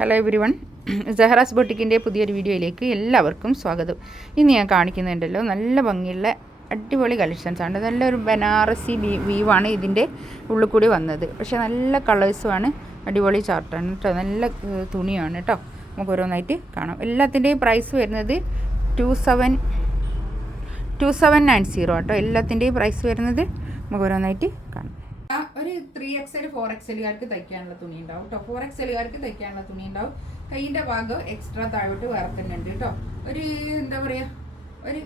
Hello every one, സഹറാസ് ബൊട്ടിക്കിൻ്റെ പുതിയൊരു വീഡിയോയിലേക്ക് എല്ലാവർക്കും സ്വാഗതം. ഇന്ന് ഞാൻ കാണിക്കുന്നുണ്ടല്ലോ നല്ല ഭംഗിയുള്ള അടിപൊളി കളക്ഷൻസാണ്. നല്ലൊരു ബനാറസി വീവാണ് ഇതിൻ്റെ ഉള്ളിൽ കൂടി വന്നത്. പക്ഷേ നല്ല കളേഴ്സുമാണ്, അടിപൊളി ചാർട്ടാണ് കേട്ടോ. നല്ല തുണിയാണ് കേട്ടോ. നമുക്ക് ഓരോന്നായിട്ട് കാണാം. എല്ലാത്തിൻ്റെയും പ്രൈസ് വരുന്നത് 2790 കേട്ടോ. എല്ലാത്തിൻ്റെയും പ്രൈസ് വരുന്നത് നമുക്ക് ഓരോന്നായിട്ട് കാണാം. ഒരു 3XL 4XLകാർക്ക് തയ്ക്കാനുള്ള തുണി ഉണ്ടാവും കേട്ടോ. 4XLകാർക്ക് തയ്ക്കാനുള്ള തുണി ഉണ്ടാവും. കൈയിൻ്റെ ഭാഗം എക്സ്ട്രാ താഴോട്ട് വേറെ തന്നെ ഉണ്ട് കേട്ടോ. ഒരു എന്താ പറയുക, ഒരു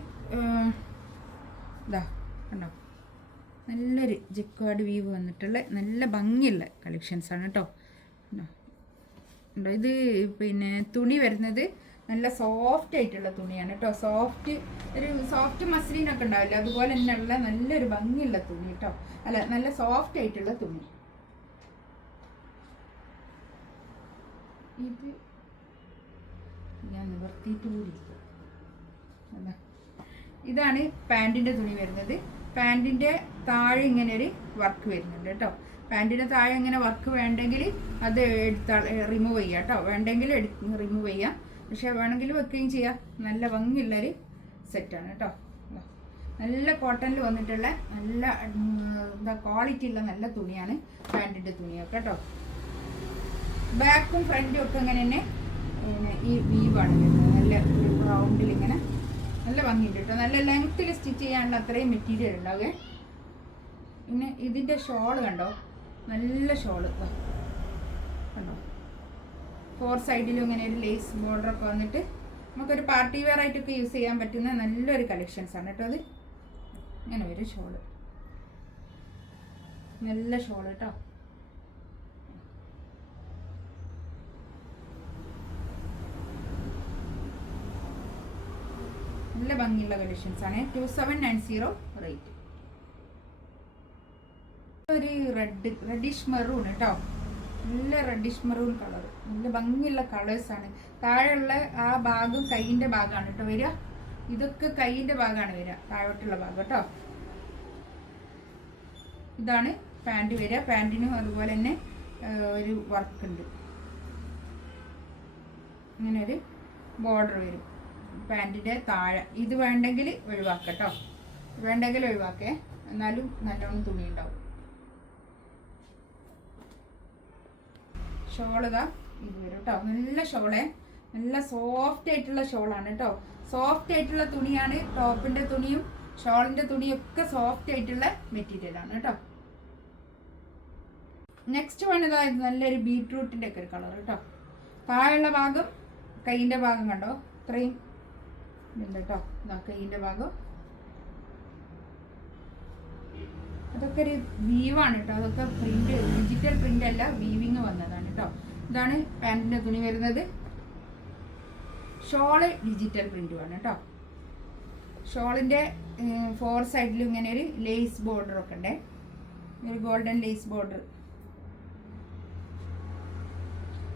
ഇതാ കണ്ടോ, നല്ലൊരു ജിക്വാഡ് വീവ് വന്നിട്ടുള്ള നല്ല ഭംഗിയുള്ള കളക്ഷൻസാണ് കേട്ടോ. ഉണ്ടോ, ഇത് പിന്നെ തുണി വരുന്നത് നല്ല സോഫ്റ്റ് ആയിട്ടുള്ള തുണിയാണ് കേട്ടോ. സോഫ്റ്റ് മസ്ലിനൊക്കെ ഉണ്ടാവില്ല, അതുപോലെ തന്നെയുള്ള നല്ലൊരു ഭംഗിയുള്ള തുണി കേട്ടോ. അല്ല, നല്ല സോഫ്റ്റ് ആയിട്ടുള്ള തുണി. ഇത് ഞാൻ നിവർത്തിയിട്ട് കൂടിയിരിക്കും. ഇതാണ് പാൻറ്റിൻ്റെ തുണി വരുന്നത്. പാൻറ്റിൻ്റെ താഴെ ഇങ്ങനെ ഒരു വർക്ക് വരുന്നുണ്ട് കേട്ടോ. പാൻറ്റിൻ്റെ താഴെ ഇങ്ങനെ വർക്ക് വേണ്ടെങ്കിൽ അത് റിമൂവ് ചെയ്യാം കേട്ടോ. വേണ്ടെങ്കിൽ റിമൂവ് ചെയ്യാം, പക്ഷെ വേണമെങ്കിൽ വെക്കുകയും ചെയ്യാം. നല്ല ഭംഗിയുള്ളൊരു സെറ്റാണ് കേട്ടോ. നല്ല കോട്ടണിൽ വന്നിട്ടുള്ള നല്ല എന്താ ക്വാളിറ്റി ഉള്ള നല്ല തുണിയാണ് പാൻറ്റിൻ്റെ തുണിയൊക്കെ കേട്ടോ. ബാക്കും ഫ്രണ്ടും ഒക്കെ ഇങ്ങനെ തന്നെ ഈ വീവാണ് വരുന്നത്. നല്ല ഒരു റൗണ്ടിൽ ഇങ്ങനെ നല്ല ഭംഗിയുണ്ട് കേട്ടോ. നല്ല ലെങ്ത്തിൽ സ്റ്റിച്ച് ചെയ്യാനുള്ള അത്രയും മെറ്റീരിയൽ ഉണ്ടാവുക. പിന്നെ ഇതിൻ്റെ ഷോള് കണ്ടോ, നല്ല ഷോള് കണ്ടോ. 4 സൈഡിലും ഇങ്ങനെ ഒരു ലേസ് ബോർഡറൊക്കെ വന്നിട്ട് നമുക്കൊരു പാർട്ടി വെയർ ആയിട്ടൊക്കെ യൂസ് ചെയ്യാൻ പറ്റുന്ന നല്ലൊരു കളക്ഷൻസാണ് കേട്ടോ. അത് ഇങ്ങനെ ഒരു ഷോള്, നല്ല ഷോള് കേട്ടോ. നല്ല ഭംഗിയുള്ള കളക്ഷൻസാണ്. 2790 റേറ്റ്. ഒരു റെഡിഷ് മെറൂൺ കേട്ടോ. നല്ല റെഡിഷ് മെറൂൺ കളർ, നല്ല ഭംഗിയുള്ള കളേഴ്സാണ്. താഴെയുള്ള ആ ഭാഗം കൈയിൻ്റെ ഭാഗമാണ് കേട്ടോ വരിക. ഇതൊക്കെ കൈയിൻ്റെ ഭാഗമാണ് വരിക, താഴോട്ടുള്ള ഭാഗം കേട്ടോ. ഇതാണ് പാൻറ് വരിക. പാൻറ്റിനും അതുപോലെ തന്നെ ഒരു വർക്ക് ഉണ്ട്. ഇങ്ങനെ ഒരു ബോർഡർ വരും പാൻറ്റിൻ്റെ താഴെ. ഇത് വേണ്ടെങ്കിൽ ഒഴിവാക്കട്ടോ, വേണ്ടെങ്കിൽ ഒഴിവാക്കേ, എന്നാലും നല്ലോണം തുണി ഉണ്ടാവും. ഷോളിതാ ഇത് വരും കേട്ടോ. നല്ല ഷോളെ, നല്ല സോഫ്റ്റ് ആയിട്ടുള്ള ഷോളാണ് കേട്ടോ. സോഫ്റ്റ് ആയിട്ടുള്ള തുണിയാണ്. ടോപ്പിൻ്റെ തുണിയും ഷോളിൻ്റെ തുണിയും ഒക്കെ സോഫ്റ്റ് ആയിട്ടുള്ള മെറ്റീരിയലാണ് കേട്ടോ. നെക്സ്റ്റ് വേണ്ടതാ ഇത് നല്ലൊരു ബീട്രൂട്ടിൻ്റെ ഒക്കെ ഒരു കളർ കേട്ടോ. താഴെയുള്ള ഭാഗം കൈയിൻ്റെ ഭാഗം കണ്ടോ, ഇത്രയും ഇതുണ്ട് കേട്ടോ. ഇതാ കൈയിൻ്റെ ഭാഗം, അതൊക്കെ ഒരു വീവാണ് കേട്ടോ. അതൊക്കെ പ്രിന്റ്, ഡിജിറ്റൽ പ്രിന്റ് അല്ല, വീവിങ് വന്നതാണ് കേട്ടോ. ഇതാണ് പാൻറ്റിൻ്റെ തുണി വരുന്നത്. ഷോള് ഡിജിറ്റൽ പ്രിന്റുമാണ് കേട്ടോ. ഷോളിൻ്റെ 4 സൈഡിലും ഇങ്ങനെ ഒരു ലേസ് ബോർഡർ ഒക്കെ ഉണ്ട്, ഒരു ഗോൾഡൻ ലേസ് ബോർഡർ.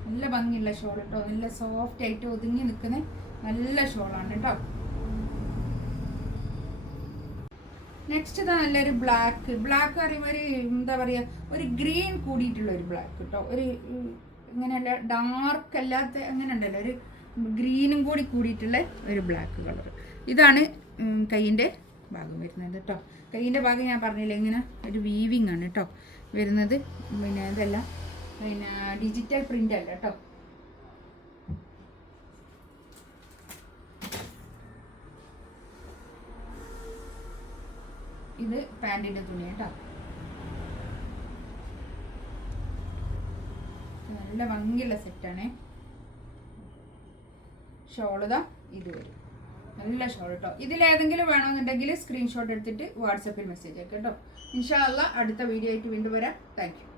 നല്ല ഭംഗിയുള്ള ഷോൾ കേട്ടോ. നല്ല സോഫ്റ്റ് ആയിട്ട് ഒതുങ്ങി നിൽക്കുന്ന നല്ല ഷോളാണ് കേട്ടോ. നെക്സ്റ്റ് ഇതാ നല്ലൊരു ബ്ലാക്ക് പറയുമ്പോൾ ഒരു എന്താ പറയുക, ഒരു ഗ്രീൻ കൂടിയിട്ടുള്ള ഒരു ബ്ലാക്ക് കേട്ടോ. ഒരു ഇങ്ങനെയല്ല, ഡാർക്ക് അല്ലാത്ത അങ്ങനെ ഉണ്ടല്ലോ, ഒരു ഗ്രീനും കൂടി കൂടിയിട്ടുള്ള ഒരു ബ്ലാക്ക് കളർ. ഇതാണ് കൈയിൻ്റെ ഭാഗം വരുന്നത് കേട്ടോ. കൈയിൻ്റെ ഭാഗം ഞാൻ പറഞ്ഞില്ലേ, ഇങ്ങനെ ഒരു വീവിങ് ആണ് കേട്ടോ വരുന്നത്. പിന്നെ ഇതല്ല, പിന്നെ ഡിജിറ്റൽ പ്രിന്റ് അല്ല കേട്ടോ. ഇത് പാൻറ്റിൻ്റെ തുണി കേട്ടോ. നല്ല ഭംഗിയുള്ള സെറ്റാണേ. ഷോളിതാ ഇത് വരും, നല്ല ഷോൾ കേട്ടോ. ഇതിലേതെങ്കിലും വേണമെന്നുണ്ടെങ്കിൽ സ്ക്രീൻഷോട്ട് എടുത്തിട്ട് വാട്സപ്പിൽ മെസ്സേജ് ആക്കാം കേട്ടോ. ഇൻഷാ അല്ലാഹ് അടുത്ത വീഡിയോ ആയിട്ട് വീണ്ടും വരാം. Thank you.